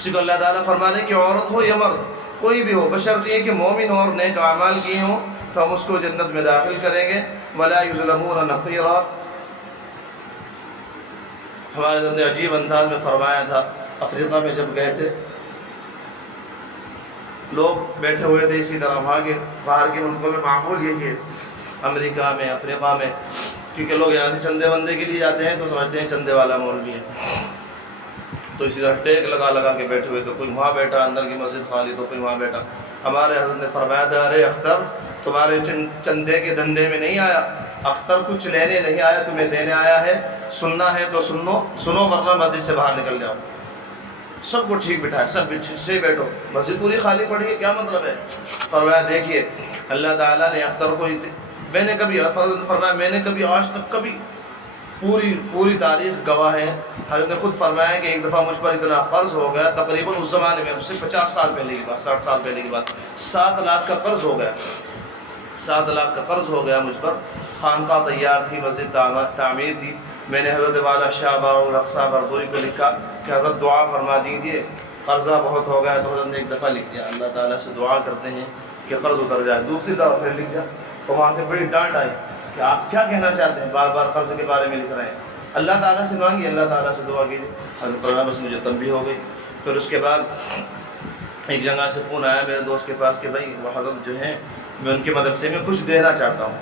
کسی کو اللہ تعالیٰ فرمانے کہ عورت ہو یا مرد کوئی بھی ہو، بشرط یہ کہ مومن اور نیک اعمال کیے ہوں تو ہم اس کو جنت میں داخل کریں گے. ولا یظلمون نقیرا. ہمارے حضرت نے عجیب انداز میں فرمایا تھا، افریقہ میں جب گئے تھے لوگ بیٹھے ہوئے تھے اسی طرح، وہاں کے باہر کے ملکوں میں معمول یہی ہے، امریکہ میں افریقہ میں، کیونکہ لوگ یہاں سے چندے وندے کے لیے جاتے ہیں تو سمجھتے ہیں چندے والا مولوی ہے، تو اسی طرح ٹیک لگا لگا کے بیٹھے ہوئے، تو کوئی وہاں بیٹھا اندر کی مسجد خالی تو کوئی وہاں بیٹھا. ہمارے حضرت نے فرمایا تھا ارے اختر تمہارے چندے کے دھندے میں نہیں آیا، اختر کچھ لینے نہیں آیا، تمہیں دینے آیا ہے. سننا ہے تو سنو ورنہ مسجد سے باہر نکل جاؤ. سب کو ٹھیک بٹھائے، سب سے بیٹھو، مسجد پوری خالی پڑی ہے، کیا مطلب ہے؟ فرمایا دیکھیے اللہ تعالیٰ نے اختر کو میں نے کبھی آج تک کبھی پوری تاریخ گواہ ہے، حضرت نے خود فرمایا کہ ایک دفعہ مجھ پر اتنا قرض ہو گیا، تقریباً اس زمانے میں، اس سے 50 سال پہلے کی بات، 60 سال پہلے کی بات، 7 لاکھ کا قرض ہو گیا، 7 لاکھ کا قرض ہو گیا مجھ پر. خانقاہ تیار تھی، مسجد تعمیر تھی. میں نے حضرت والا شاہ بالاقصیٰ بردوئی کو لکھا کہ حضرت دعا فرما دیجیے، قرضہ بہت ہو گیا. تو حضرت نے ایک دفعہ لکھ دیا اللہ تعالیٰ سے دعا کرتے ہیں کہ قرض اتر جائے. دوسری دفعہ پھر لکھ دیا تو وہاں سے بڑی ڈانٹ آئی کہ آپ کیا کہنا چاہتے ہیں، بار بار قرض کے بارے میں لکھ رہے ہیں. اللہ تعالیٰ سے مانگیے، اللہ تعالیٰ سے دعا کیجیے. حضرت فرمایا بس مجھے تنبیہ ہو گئی. پھر اس کے بعد ایک جگہ سے فون آیا میرے دوست کے پاس کہ بھائی وہ حضرت جو ہیں میں ان کے مدرسے میں کچھ دینا چاہتا ہوں،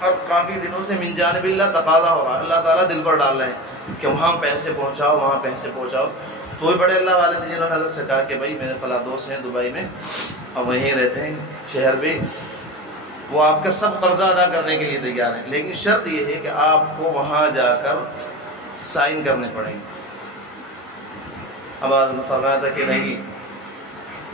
اور کافی دنوں سے من جانب اللہ تقاضا ہو رہا ہے، اللہ تعالیٰ دل پر ڈال رہے ہیں کہ وہاں پیسے پہنچاؤ، وہاں پیسے پہنچاؤ. تو وہ بڑے اللہ والے تھے جنہوں نے حضرت سے کہا کہ بھائی میرے فلاں دوست ہیں دبئی میں اور وہیں رہتے ہیں شہر میں، وہ آپ کا سب قرضہ ادا کرنے کے لیے تیار ہیں، لیکن شرط یہ ہے کہ آپ کو وہاں جا کر سائن کرنے پڑیں گے. اب آپ نے فرمایا تھا کہ نہیں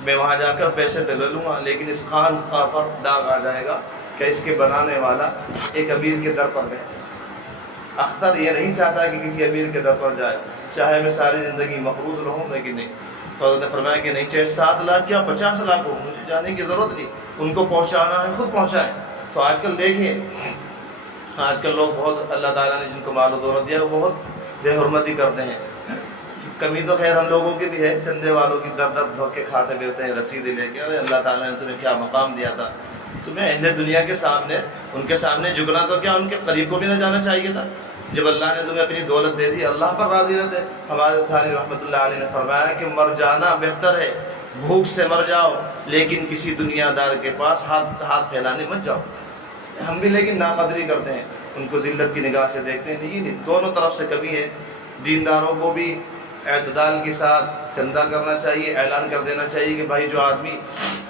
میں وہاں جا کر پیسے تو لے لوں گا، لیکن اس خانقاہ پر داغ آ جائے گا کہ اس کے بنانے والا ایک امیر کے در پر گئے. اختر یہ نہیں چاہتا کہ کسی امیر کے در پر جائے، چاہے میں ساری زندگی مقروض رہوں لیکن نہیں. تو حضرت نے فرمایا کہ نہیں، چاہے 7 لاکھ یا 50 لاکھ ہو، مجھے جانے کی ضرورت نہیں، ان کو پہنچانا ہے خود پہنچائیں. تو آج کل دیکھیے آج کل لوگ بہت اللہ تعالیٰ نے جن کو مال و دولت دیا وہ بہت بے حرمتی کرتے ہیں. کمی تو خیر ہم لوگوں کی بھی ہے، چندے والوں کی در در دھوکے کھاتے پھرتے ہیں رسیدیں لے کے. ارے اللہ تعالیٰ نے تمہیں کیا مقام دیا تھا، تمہیں اہل دنیا کے سامنے ان کے سامنے جھکنا تو کیا ان کے قریب کو بھی نہ جانا چاہیے تھا. جب اللہ نے تمہیں اپنی دولت دے دی اللہ پر راضی رہتے. ہمارے تھانی رحمۃ اللہ علیہ نے فرمایا کہ مر جانا بہتر ہے، بھوک سے مر جاؤ لیکن کسی دنیا دار کے پاس ہاتھ پھیلانے مت جاؤ. ہم بھی لیکن ناقدری کرتے ہیں، ان کو ذلت کی نگاہ سے دیکھتے ہیں. نہیں دونوں طرف سے کمی ہے. دینداروں کو بھی اعتدال کے ساتھ چندہ کرنا چاہیے، اعلان کر دینا چاہیے کہ بھائی جو آدمی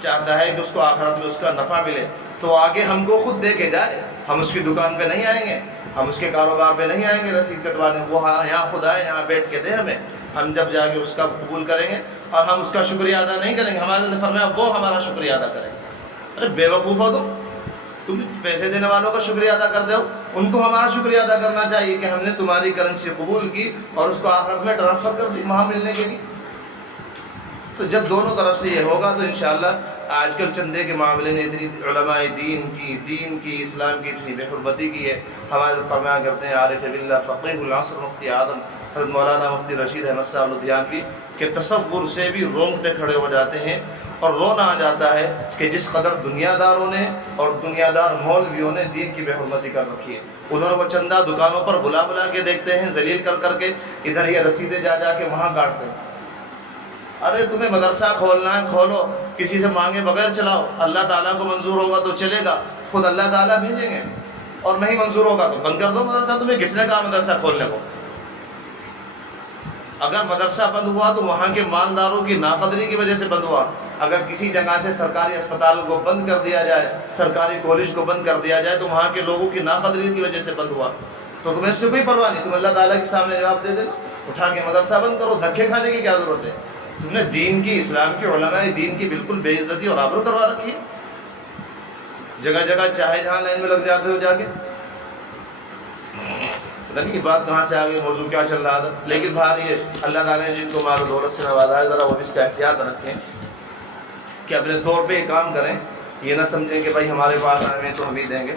چاہتا ہے کہ اس کو آخرت میں اس کا نفع ملے تو آگے ہم کو خود دے کے جائے. ہم اس کی دکان پہ نہیں آئیں گے، ہم اس کے کاروبار پہ نہیں آئیں گے رسید کٹوانے، وہ یہاں خود آئے، یہاں بیٹھ کے دے ہمیں، ہم جب جا کے اس کا قبول کریں گے اور ہم اس کا شکریہ ادا نہیں کریں گے. ہمارے نے فرمایا وہ ہمارا شکریہ ادا کریں گے. ارے بے وقوف ہو تم پیسے دینے والوں کا شکریہ ادا کر دو، ان کو ہمارا شکریہ ادا کرنا چاہیے کہ ہم نے تمہاری کرنسی قبول کی اور اس کو آخرت میں ٹرانسفر کر دی وہاں ملنے کے لیے. تو جب دونوں طرف سے یہ ہوگا تو انشاءاللہ آج کل چندے کے معاملے نے اتنی علماء دین کی اسلام کی اتنی بے حرمتی کی ہے. ہمارے فرمایا کرتے ہیں عارف باللہ فقیہ العصر مفتی اعظم حضرت مولانا مفتی رشید احمد صاحب لدھیانوی کہ تصور سے بھی رونگٹے کھڑے ہو جاتے ہیں اور رونا آ جاتا ہے کہ جس قدر دنیا داروں نے اور دنیا دار مولویوں نے دین کی بے حرمتی کر رکھی ہے. ادھر وہ چندہ دکانوں پر بلا کے دیکھتے ہیں ذلیل کر کے، ادھر یہ رسیدیں جا کے وہاں کاٹتے ہیں. ارے تمہیں مدرسہ کھولنا ہے کھولو، کسی سے مانگے بغیر چلاؤ. اللہ تعالیٰ کو منظور ہوگا تو چلے گا، خود اللہ تعالیٰ بھیجیں گے، اور نہیں منظور ہوگا تو بند کر دو مدرسہ. تمہیں کس نے کہا مدرسہ کھولنے کو؟ اگر مدرسہ بند ہوا تو وہاں کے مالداروں کی ناقدری کی وجہ سے بند ہوا. اگر کسی جگہ سے سرکاری اسپتال کو بند کر دیا جائے، سرکاری کالج کو بند کر دیا جائے تو وہاں کے لوگوں کی ناقدری کی وجہ سے بند ہوا. تو تمہیں اس سے کوئی پرواہ نہیں، تم اللہ تعالیٰ کے سامنے جواب دے دینا، اٹھا کے مدرسہ بند کرو. دھکے کھانے کی کیا ضرورت ہے؟ تم نے دین کی، اسلام کی، علماء دین کی بالکل بے عزتی اور آبرو کروا رکھی ہے. جگہ جگہ چاہے جہاں لائن میں لگ جاتے ہو جا کے. پتہ نہیں کہ بات کہاں سے آگئی، موضوع کیا چل رہا تھا. لیکن بھائی یہ اللہ تعالیٰ نے جن کو مال و دولت سے نوازا ہے ذرا وہ بھی اس کا احتیاط رکھیں کہ اپنے طور پہ یہ کام کریں. یہ نہ سمجھیں کہ بھائی ہمارے پاس آئے ہیں تو ہم ہی دیں گے.